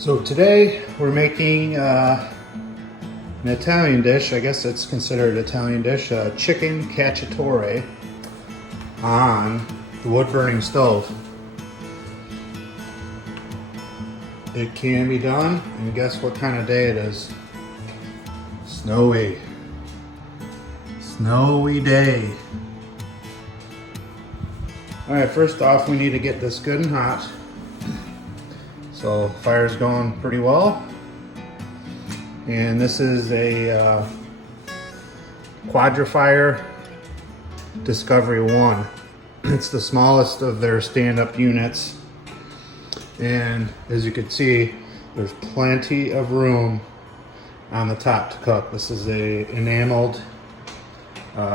So today we're making an Italian dish. I guess it's considered an Italian dish, chicken cacciatore on the wood burning stove. It can be done, and guess what kind of day it is? Snowy. Snowy day. Alright, first off we need to get this good and hot. So fire's going pretty well. And this is a Quadrafire Discovery 1. It's the smallest of their stand-up units. And as you can see, there's plenty of room on the top to cook. This is a enameled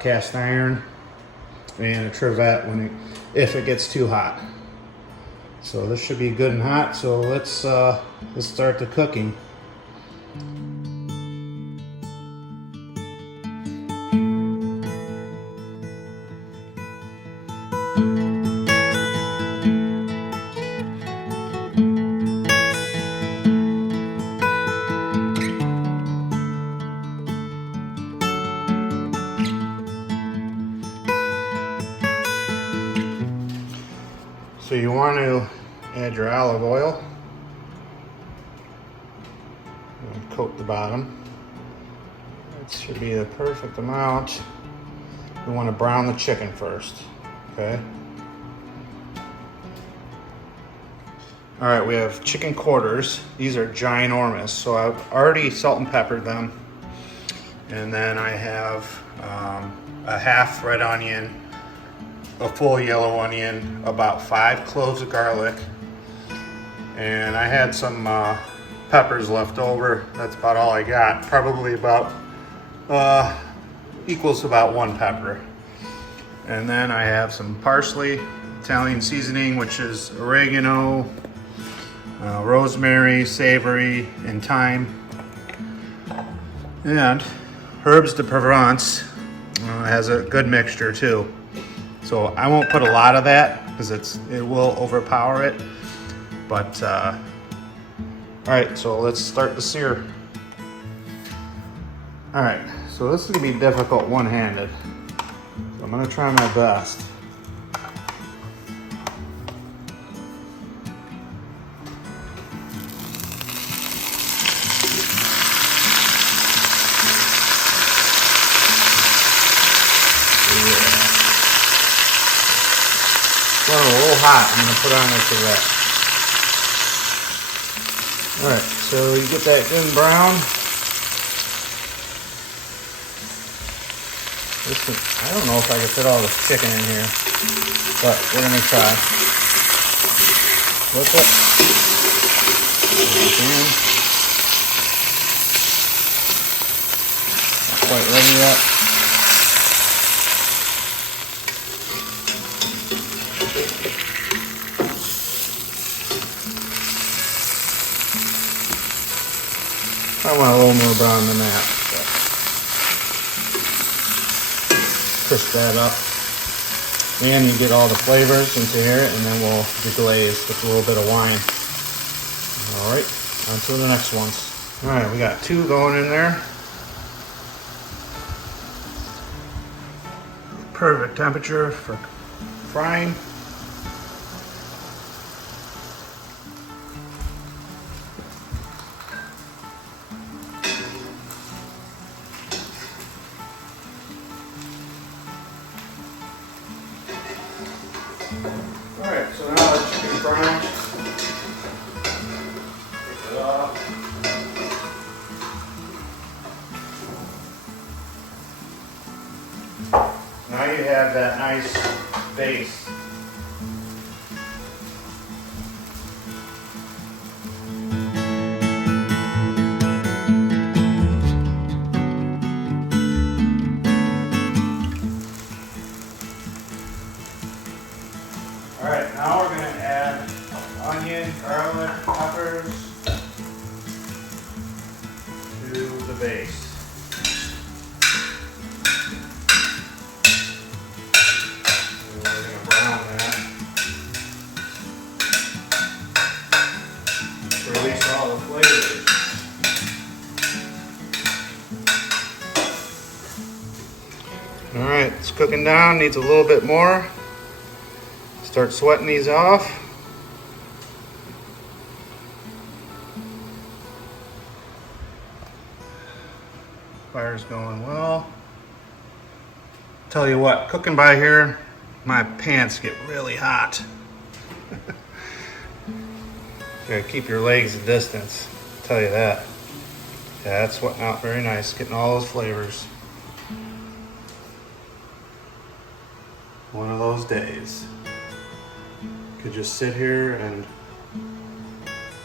cast iron and a trivet if it gets too hot. So this should be good and hot. So let's start the cooking. So you want to add your olive oil and coat the bottom. That should be the perfect amount. You want to brown the chicken first, okay? All right, we have chicken quarters. These are ginormous, so I've already salt and peppered them. And then I have a half red onion, a full yellow onion, about 5 cloves of garlic, and I had some peppers left over. That's about all I got. Probably about equals about 1 pepper. And then I have some parsley, Italian seasoning, which is oregano, rosemary, savory, and thyme, and herbs de Provence. Has a good mixture too. So I won't put a lot of that because it will overpower it. But all right, so let's start the sear. All right, so this is gonna be difficult one-handed. So I'm gonna try my best. It's a little hot. I'm going to put on a cigarette. Alright, so you get that good and brown. I don't know if I can fit all this chicken in here, but we're going to try. Flip it. Again. Not quite ready yet. I want a little more brown than that. Crisp that up. And you get all the flavors into here, and then we'll deglaze with a little bit of wine. Alright, on to the next ones. Alright, we got 2 going in there. Perfect temperature for frying. Alright, so now the chicken's brown. Take it off. Now you have that nice base. Alright, now we're going to add onion, garlic, peppers to the base. And we're going to brown that. Release all cooking down, needs a little bit more. Start sweating these off. Fire's going well. Tell you what, cooking by here, my pants get really hot. You gotta keep your legs a distance, I'll tell you that. Yeah, that's sweating out very nice, getting all those flavors. One of those days. Could just sit here and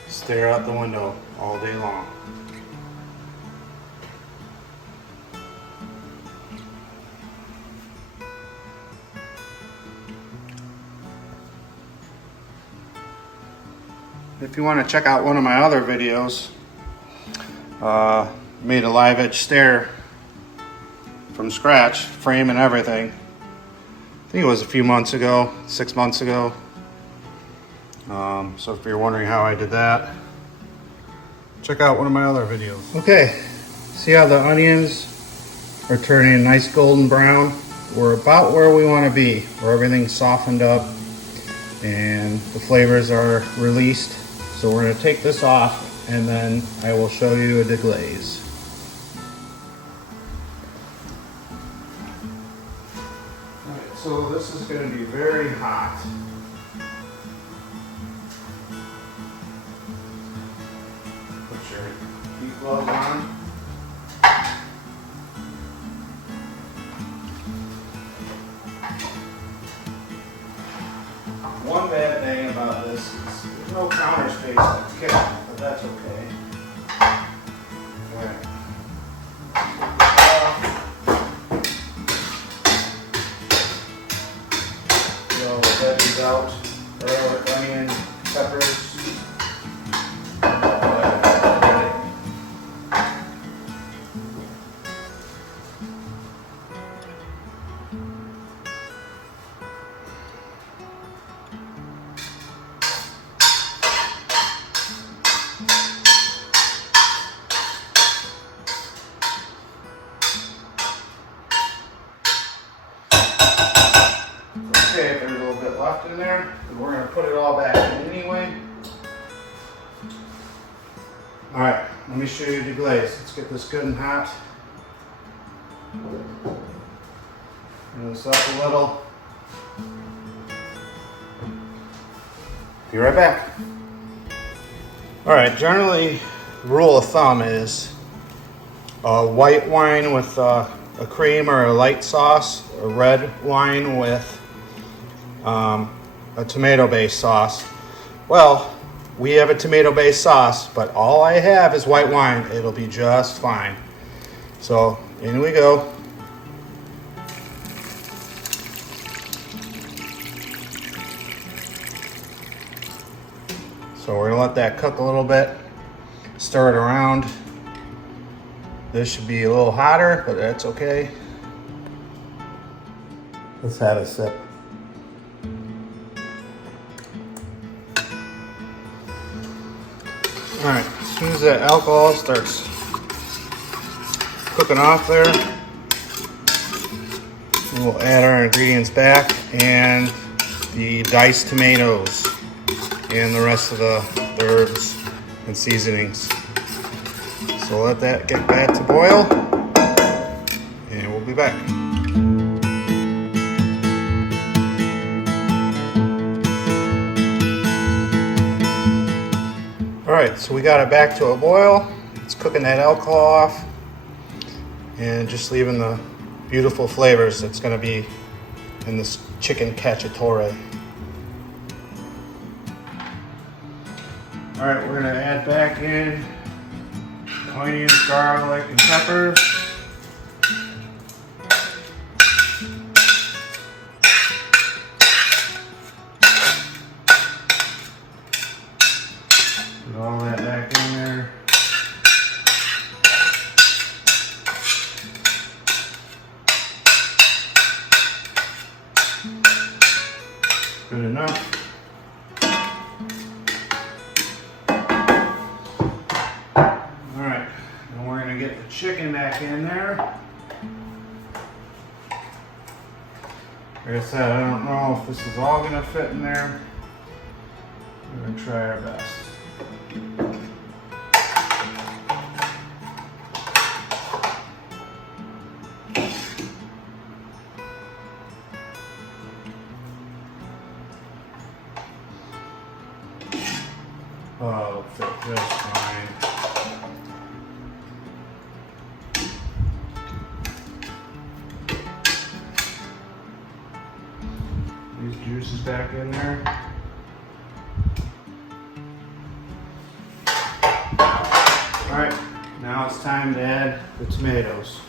stare out the window all day long. If you want to check out one of my other videos, made a live edge stair from scratch, frame and everything. I think it was a few months ago, 6 months ago. So if you're wondering how I did that, check out one of my other videos. Okay, see how the onions are turning a nice golden brown? We're about where we want to be, where everything's softened up and the flavors are released. So we're going to take this off and then I will show you a deglaze. Alright, so this is going to be very hot. Put your heat gloves on. One bad thing about this is there's no counter space on the kitchen, but that's okay. Alright. Get all the veggies out, garlic, onion, peppers. Okay, if there's a little bit left in there, we're going to put it all back in anyway. Alright, let me show you the glaze. Let's get this good and hot. Bring this up a little. Be right back. Alright, generally, the rule of thumb is white wine with a cream or a light sauce, a red wine with a tomato-based sauce. Well, we have a tomato-based sauce, but all I have is white wine. It'll be just fine. So, in we go. So we're gonna let that cook a little bit, stir it around. This should be a little hotter, but that's okay. Let's have a sip. All right, as soon as that alcohol starts cooking off there, we'll add our ingredients back and the diced tomatoes and the rest of the herbs and seasonings. So let that get back to boil and we'll be back. Alright, so we got it back to a boil. It's cooking that alcohol off and just leaving the beautiful flavors that's going to be in this chicken cacciatore. Alright, we're going to add back in onions, garlic, and peppers. Put all that back in there. Good enough. Alright, and we're going to get the chicken back in there. Like I said, I don't know if this is all gonna fit in there. We're gonna try our best. Oh, it'll fit just fine. These juices back in there. All right, now it's time to add the tomatoes.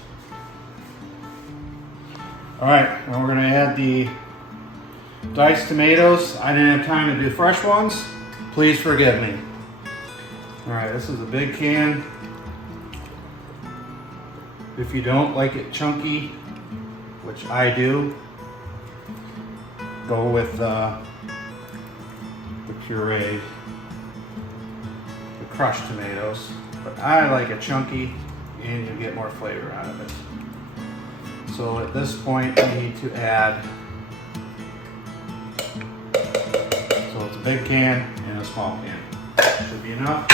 All right, now we're gonna add the diced tomatoes. I didn't have time to do fresh ones. Please forgive me. All right, this is a big can. If you don't like it chunky, which I do, go with the pureed, the crushed tomatoes. But I like it chunky and you get more flavor out of it. So at this point, we need to add, so it's a big can and a small can. Should be enough.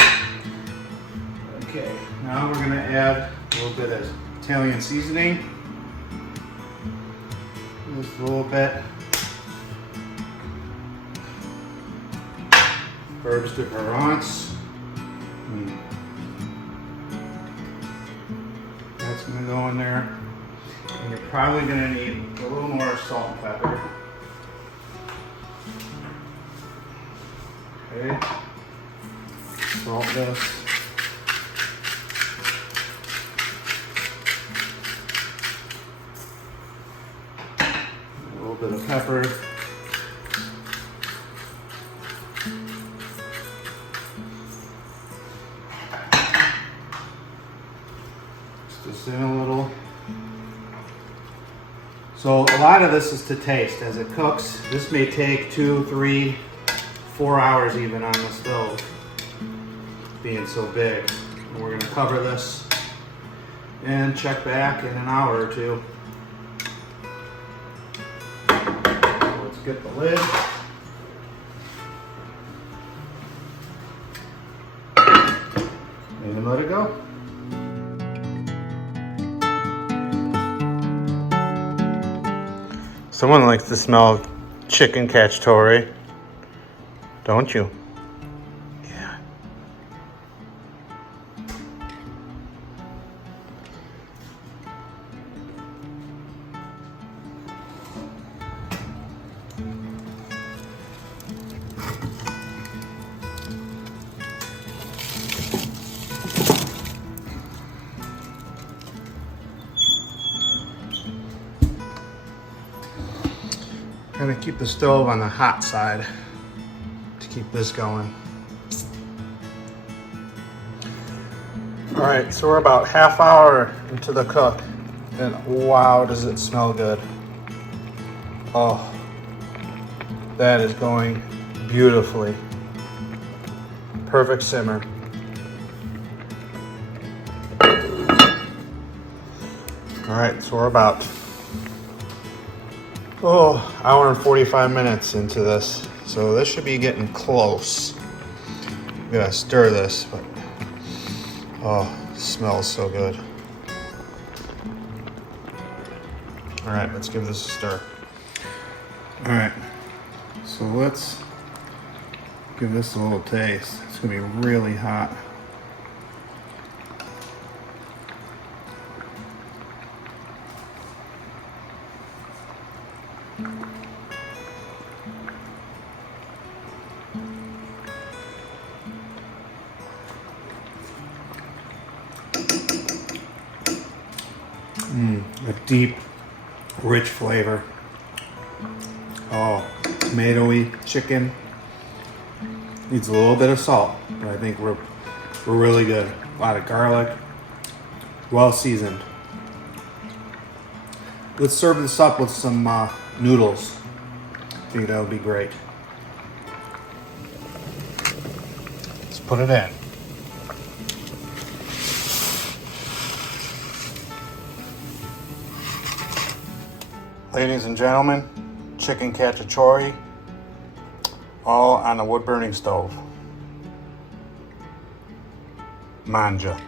Okay, now we're gonna add a little bit of Italian seasoning. Just a little bit. Herbs de Provence. That's gonna go in there. And you're probably gonna need a little more salt and pepper. Okay. Salt this. A little bit of pepper. Just in a little. So a lot of this is to taste as it cooks. This may take 2, 3, 4 hours even on the stove, being so big. And we're gonna cover this and check back in an hour or two. So let's get the lid. And let it go. Someone likes to smell chicken cacciatore, don't you? Yeah. Gonna keep the stove on the hot side to keep this going. All right, so we're about half hour into the cook, and wow, does it smell good. Oh, that is going beautifully. Perfect simmer. All right, so we're about hour and 45 minutes into this. So this should be getting close. I'm gonna stir this, but it smells so good. All right, let's give this a stir. All right, so let's give this a little taste. It's gonna be really hot. A deep, rich flavor. Oh, tomatoey chicken. Needs a little bit of salt, but I think we're really good. A lot of garlic, well seasoned. Let's serve this up with some noodles. I think that would be great. Let's put it in. Ladies and gentlemen, chicken cacciatore, all on a wood burning stove. Manja.